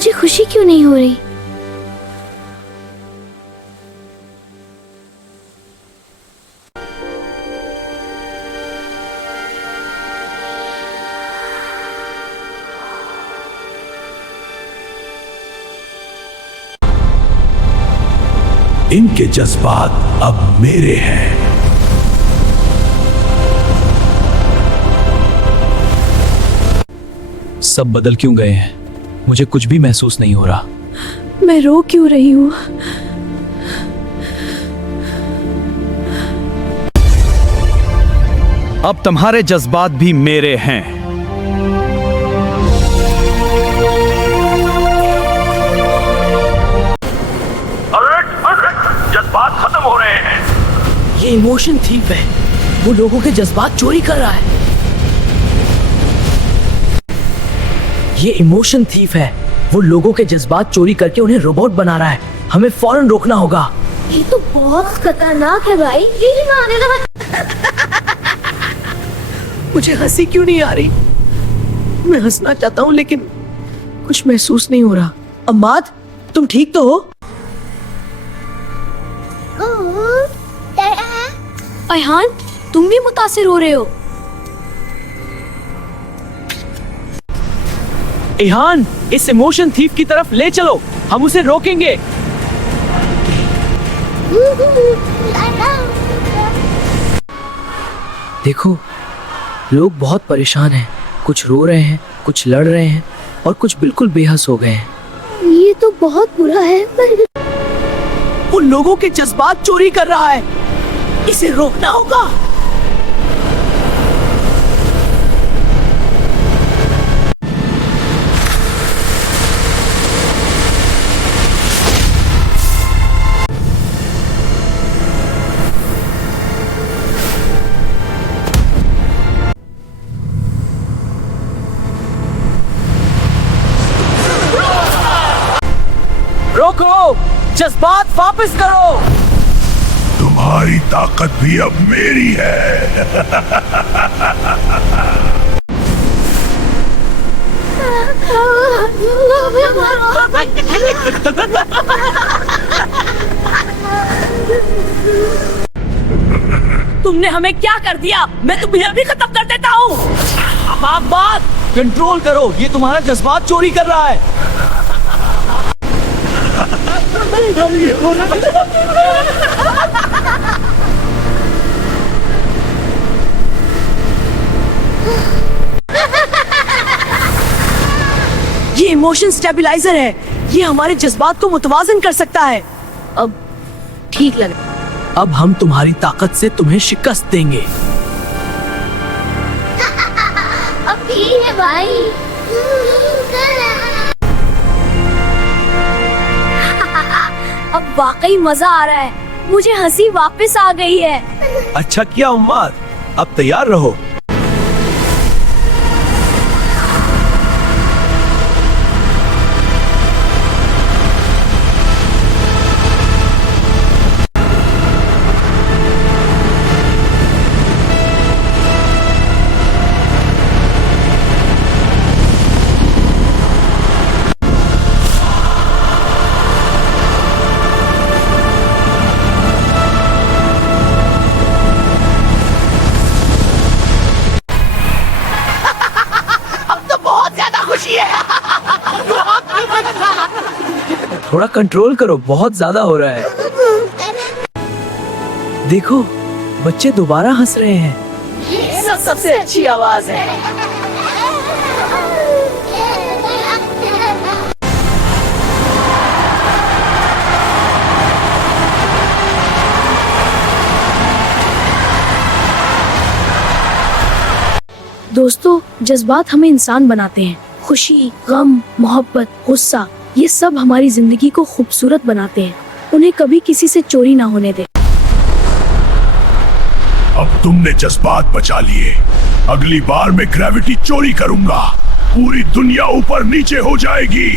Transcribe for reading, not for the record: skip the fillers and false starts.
मुझे खुशी क्यों नहीं हो रही? इनके जज्बात अब मेरे हैं। सब बदल क्यों गए हैं? मुझे कुछ भी महसूस नहीं हो रहा। मैं रो क्यों रही हूँ? अब तुम्हारे जज्बात भी मेरे हैं। जज्बात खत्म हो रहे हैं। ये इमोशन थीफ है। वो लोगों के जज्बात चोरी कर रहा है। ये इमोशन थीफ है। वो लोगों के जज्बात चोरी करके उन्हें रोबोट बना रहा है। हमें फौरन रोकना होगा। ये तो बहुत खतरनाक है भाई। यही मैं आने लगा। मुझे हंसी क्यों नहीं आ रही? मैं हंसना चाहता हूँ लेकिन कुछ महसूस नहीं हो रहा। अम्माद, तुम ठीक तो हो? अयहान, तुम भी मुतासिर हो रहे हो? इहान, इस इमोशन थीफ की तरफ ले चलो। हम उसे रोकेंगे। देखो, लोग बहुत परेशान हैं। कुछ रो रहे हैं, कुछ लड़ रहे हैं और कुछ बिल्कुल बेहस हो गए हैं। ये तो बहुत बुरा है। वो लोगों के जज्बात चोरी कर रहा है। इसे रोकना होगा। रोको, जज्बात वापस करो। तुम्हारी ताकत भी अब मेरी है। तुमने हमें क्या कर दिया? मैं तुम्हें अभी खत्म कर देता हूँ। आप बात कंट्रोल करो। ये तुम्हारा जज्बात चोरी कर रहा है। ये इमोशन स्टेबलाइजर है। ये हमारे जज्बात को मुतवाजन कर सकता है। अब ठीक लगा। अब हम तुम्हारी ताकत से तुम्हें शिकस्त देंगे। अब ठीक है भाई। अब वाकई मजा आ रहा है। मुझे हंसी वापस आ गई है। अच्छा किया उम्माद, अब तैयार रहो। थोड़ा कंट्रोल करो, बहुत ज्यादा हो रहा है। देखो, बच्चे दोबारा हंस रहे हैं। ये सबसे अच्छी आवाज है। दोस्तों, जज्बात हमें इंसान बनाते हैं। खुशी, गम, मोहब्बत, गुस्सा, ये सब हमारी जिंदगी को खूबसूरत बनाते हैं। उन्हें कभी किसी से चोरी ना होने दे। अब तुमने जज्बात बचा लिए। अगली बार मैं ग्रेविटी चोरी करूंगा। पूरी दुनिया ऊपर नीचे हो जाएगी।